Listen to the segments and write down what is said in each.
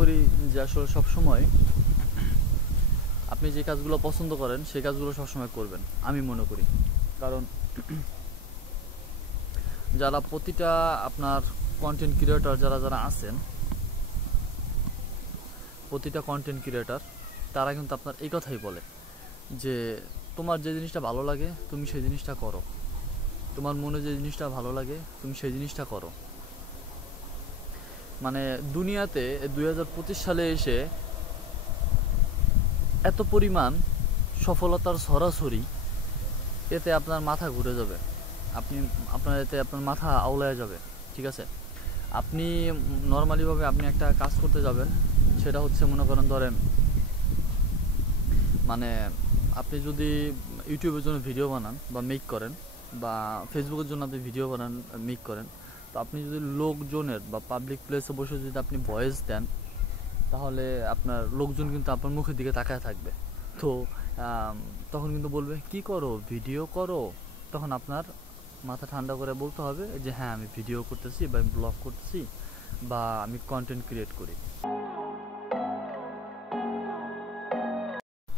করি যে আসলে সবসময় আপনি যে কাজগুলো পছন্দ করেন সেই কাজগুলো সবসময় করবেন, আমি মনে করি। কারণ যারা প্রতিটা আপনার কন্টেন্ট ক্রিয়েটর যারা যারা আছেন, প্রতিটা কন্টেন্ট ক্রিয়েটর তারা কিন্তু আপনার এই কথাই বলে যে তোমার যে জিনিসটা ভালো লাগে তুমি সেই জিনিসটা করো, তোমার মনে যে জিনিসটা ভালো লাগে তুমি সেই জিনিসটা করো। মানে দুনিয়াতে 2025 সালে এসে এত পরিমাণ সফলতার ছড়াছড়ি, এতে আপনার মাথা ঘুরে যাবে, এতে আপনার মাথা আউলায় যাবে। ঠিক আছে, আপনি নর্মালিভাবে আপনি একটা কাজ করতে যাবেন, সেটা হচ্ছে মনে করেন ধরেন মানে আপনি যদি ইউটিউবের জন্য ভিডিও বানান বা মেক করেন, বা ফেসবুকের জন্য আপনি ভিডিও বানান মেক করেন, তো আপনি যদি লোকজনের বা পাবলিক প্লেসে বসে যদি আপনি ভয়েস দেন, তাহলে আপনার লোকজন কিন্তু আপনার মুখের দিকে তাকায় থাকবে। তো তখন কিন্তু বলবে কি করো, ভিডিও করো। তখন আপনার মাথা ঠান্ডা করে বলতে হবে যে হ্যাঁ আমি ভিডিও করতেছি বা আমি ব্লগ করতেছি বা আমি কন্টেন্ট ক্রিয়েট করি।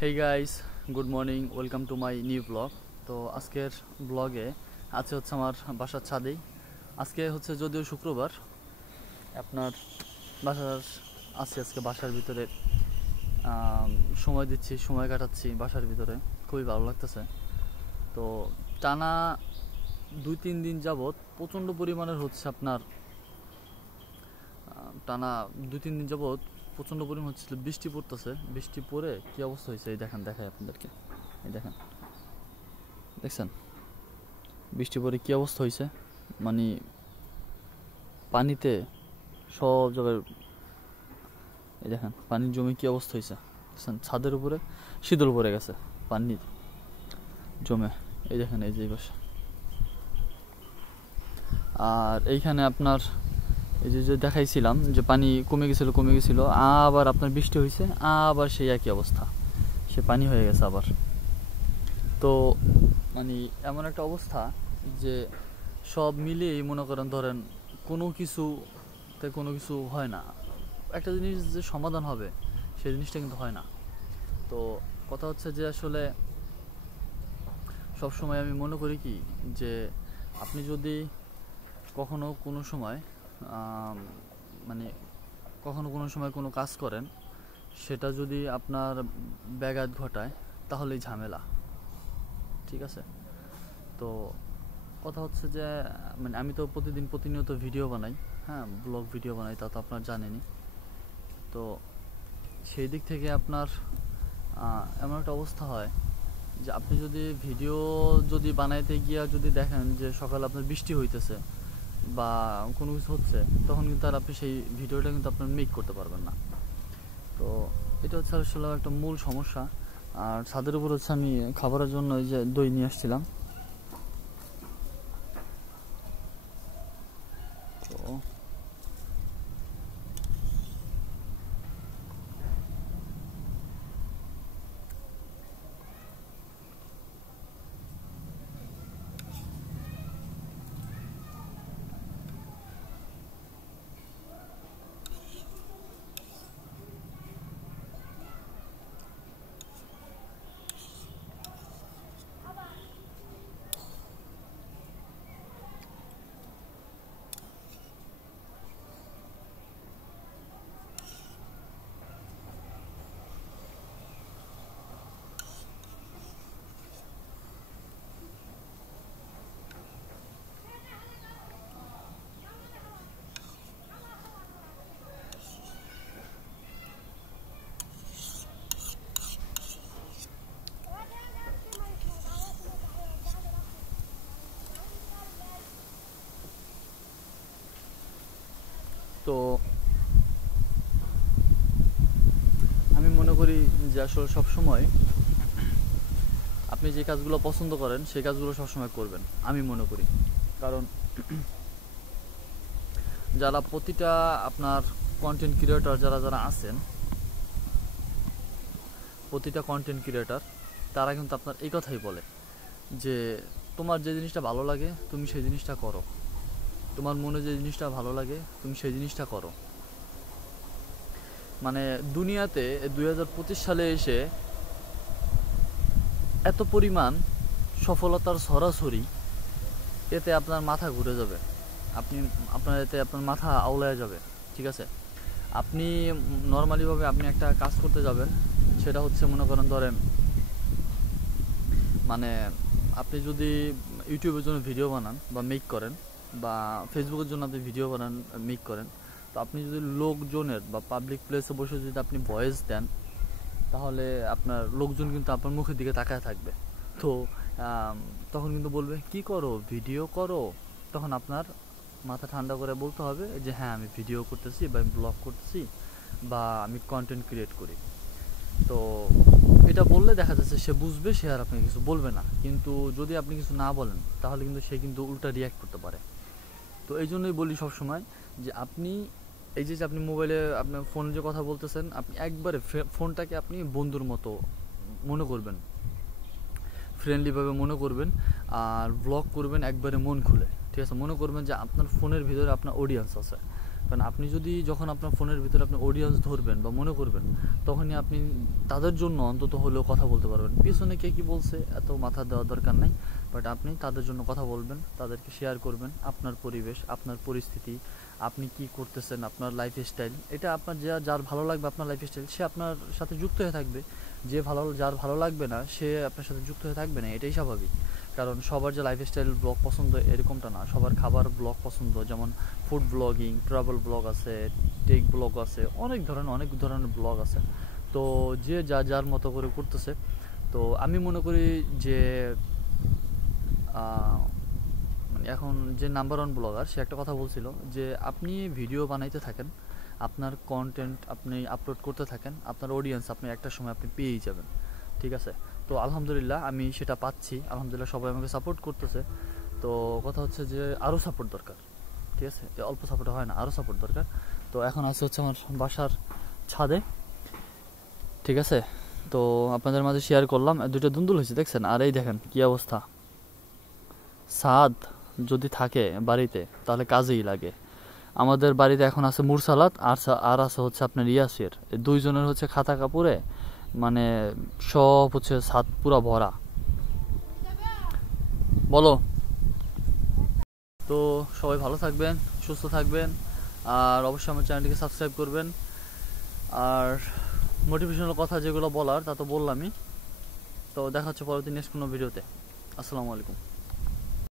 Hey guys, good morning, welcome to my new blog. তো আজকের ব্লগে আছে হচ্ছে আমার বাসার ছাদেই। আজকে হচ্ছে যদিও শুক্রবার, আপনার আজকে বাসার ভিতরে সময় দিচ্ছি, সময় কাটাচ্ছি বাসার ভিতরে, খুবই ভালো লাগতেছে। তো টানা 2-3 দিন যাবৎ প্রচণ্ড পরিমাণের হচ্ছে আপনার টানা 2-3 দিন যাবৎ প্রচণ্ড পরিমাণ হচ্ছিল, বৃষ্টি পড়তেছে। বৃষ্টি পড়ে কী অবস্থা হয়েছে এই দেখেন, দেখাই আপনাদেরকে, এই দেখেন, দেখছেন বৃষ্টি পড়ে কী অবস্থা হয়েছে। মানে পানিতে সব জায়গায় এই দেখেন পানির জমি কী অবস্থা হয়েছে, দেখছেন ছাদের উপরে শীতল পড়ে গেছে পানি জমে। এই দেখেন এই যে এই পাশে, আর এইখানে আপনার এই যে দেখাইছিলাম যে পানি কমে গেছিলো, আবার আপনার বৃষ্টি হয়েছে, আবার সেই একই অবস্থা, সে পানি হয়ে গেছে আবার। তো মানে এমন একটা অবস্থা যে সব মিলিয়েই মনে করেন ধরেন কোনো কিছু হয় না, একটা জিনিস যে সমাধান হবে সেই জিনিসটা কিন্তু হয় না। তো কথা হচ্ছে যে আসলে সবসময় আমি মনে করি কি যে আপনি যদি কখনো কোনো সময় কোনো কাজ করেন, সেটা যদি আপনার ব্যাঘাত ঘটায় তাহলেই ঝামেলা। ঠিক আছে, তো কথা হচ্ছে যে মানে আমি তো প্রতিনিয়ত ভিডিও বানাই, হ্যাঁ ব্লগ ভিডিও বানাই, তা তো আপনার জানেনই। তো সেই দিক থেকে আপনার এমন একটা অবস্থা হয় যে আপনি যদি ভিডিও বানাইতে গিয়া যদি দেখেন যে সকালে আপনার বৃষ্টি হইতেছে বা কোনো কিছু হচ্ছে, তখন কিন্তু আর আপনি সেই ভিডিওটা কিন্তু আপনার মেক করতে পারবেন না। তো এটা হচ্ছে আসলে একটা মূল সমস্যা। আর ছাদের উপর হচ্ছে আমি খাবারের জন্য এই যে দই নিয়ে আসছিলাম। তো তো আমি মনে করি যে আসলে সবসময় আপনি যে কাজগুলো পছন্দ করেন সেই কাজগুলো সবসময় করবেন, আমি মনে করি। কারণ যারা প্রতিটা আপনার কন্টেন্ট ক্রিয়েটর যারা যারা আছেন, প্রতিটা কন্টেন্ট ক্রিয়েটর তারা কিন্তু আপনার এই কথাই বলে যে তোমার যে জিনিসটা ভালো লাগে তুমি সেই জিনিসটা করো, তোমার মনে যে জিনিসটা ভালো লাগে তুমি সেই জিনিসটা করো। মানে দুনিয়াতে 2025 সালে এসে এত পরিমাণ সফলতার ছড়াছড়ি, এতে আপনার মাথা ঘুরে যাবে, এতে আপনার মাথা আউলায় যাবে। ঠিক আছে, আপনি নর্মালিভাবে আপনি একটা কাজ করতে যাবেন, সেটা হচ্ছে মনে করেন ধরেন মানে আপনি যদি ইউটিউবের জন্য ভিডিও বানান বা মেক করেন, বা ফেসবুকের জন্য আপনি ভিডিও বানান মেক করেন, তো আপনি যদি লোকজনের বা পাবলিক প্লেসে বসে যদি আপনি ভয়েস দেন, তাহলে আপনার লোকজন কিন্তু আপনার মুখের দিকে তাকায় থাকবে। তো তখন কিন্তু বলবে কি করো, ভিডিও করো। তখন আপনার মাথা ঠান্ডা করে বলতে হবে যে হ্যাঁ আমি ভিডিও করতেছি, বা আমি ব্লগ করতেছি, বা আমি কন্টেন্ট ক্রিয়েট করি। তো এটা বললে দেখা যাচ্ছে সে বুঝবে, সে আর আপনাকে কিছু বলবে না। কিন্তু যদি আপনি কিছু না বলেন, তাহলে কিন্তু সে কিন্তু উল্টা রিয়াক্ট করতে পারে। তো এই জন্যই বলি সবসময় যে আপনি এই যে আপনি মোবাইলে আপনার ফোনে যে কথা বলতেছেন, আপনি একবারে ফোনটাকে আপনি বন্ধুর মতো মনে করবেন, ফ্রেন্ডলিভাবে মনে করবেন, আর ব্লগ করবেন একবারে মন খুলে। ঠিক আছে, মনে করবেন যে আপনার ফোনের ভিতরে আপনার অডিয়েন্স আছে। কারণ আপনি যদি যখন আপনার ফোনের ভিতরে আপনি অডিয়েন্স ধরবেন বা মনে করবেন, তখনই আপনি তাদের জন্য অন্তত হলেও কথা বলতে পারবেন। পিছনে কে কী বলছে এত মাথা দেওয়ার দরকার নাই, বাট আপনি তাদের জন্য কথা বলবেন, তাদেরকে শেয়ার করবেন আপনার পরিবেশ, আপনার পরিস্থিতি, আপনি কি করতেছেন, আপনার লাইফস্টাইল। এটা আপনার যার ভালো লাগবে আপনার লাইফস্টাইল, সে আপনার সাথে যুক্ত হয়ে থাকবে। যার ভালো লাগবে না, সে আপনার সাথে যুক্ত হয়ে থাকবে না, এটাই স্বাভাবিক। কারণ সবার যে লাইফস্টাইল ব্লগ পছন্দ এরকমটা না, সবার খাবার ব্লগ পছন্দ, যেমন ফুড ব্লগিং, ট্রাভেল ব্লগ আছে, টেক ব্লগ আছে, অনেক ধরনের ব্লগ আছে। তো যে যার মতো করে করতেছে। তো আমি মনে করি যে মানে এখন যে নাম্বার 1 ব্লগার, সে একটা কথা বলছিল যে আপনি ভিডিও বানাইতে থাকেন, আপনার কন্টেন্ট আপনি আপলোড করতে থাকেন, আপনার অডিয়েন্স আপনি একটা সময় আপনি পেয়েই যাবেন। ঠিক আছে, তো আলহামদুলিল্লাহ আমি সেটা পাচ্ছি, আলহামদুলিল্লাহ সবাই আমাকে সাপোর্ট করতেছে। তো কথা হচ্ছে যে আরও সাপোর্ট দরকার। ঠিক আছে, অল্প সাপোর্ট হয় না, আরও সাপোর্ট দরকার। তো এখন আছে হচ্ছে আমার বাসার ছাদে। ঠিক আছে, তো আপনাদের মাঝে শেয়ার করলাম। দুটো দুন্দুল হয়েছে দেখছেন, আর এই দেখেন কি অবস্থা। ছাদ যদি থাকে বাড়িতে তাহলে কাজেই লাগে। আমাদের বাড়িতে এখন আছে মুরসালাত, আর আছে হচ্ছে আপনার ইয়াসির। দুইজনের হচ্ছে খাতা কাপড়ে মানে সব হচ্ছে ছাদ পুরা ভরা। বলো। তো সবাই ভালো থাকবেন, সুস্থ থাকবেন, আর অবশ্যই আমার চ্যানেলটিকে সাবস্ক্রাইব করবেন। আর মোটিভেশনাল কথা যেগুলো বলার তা তো বললামই। তো দেখা হচ্ছে পরবর্তী নেক্সট কোনো ভিডিওতে। আসসালামু আলাইকুম।